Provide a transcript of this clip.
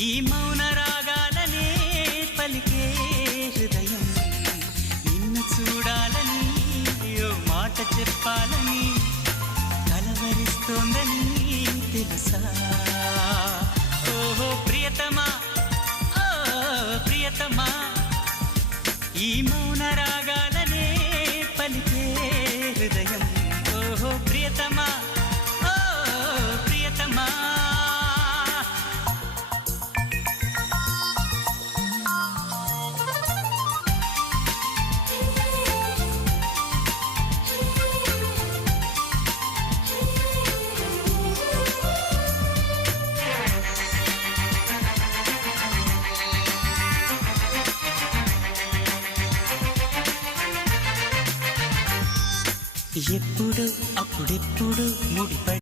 ఈ మౌన రాగాలనే పలికే హృదయం నిన్ను చూడాలని ఓ మాట చెప్పాలని కలవరిస్తోందని తెలుసా ఓహో ప్రియతమా ఓ ప్రియతమా ఈ మౌన రాగాలనే పలికే హృదయం ఓహో ప్రియతమా ఓ ప్రియతమా ఎప్పుడు అప్పుడెప్పుడు ముడిపడి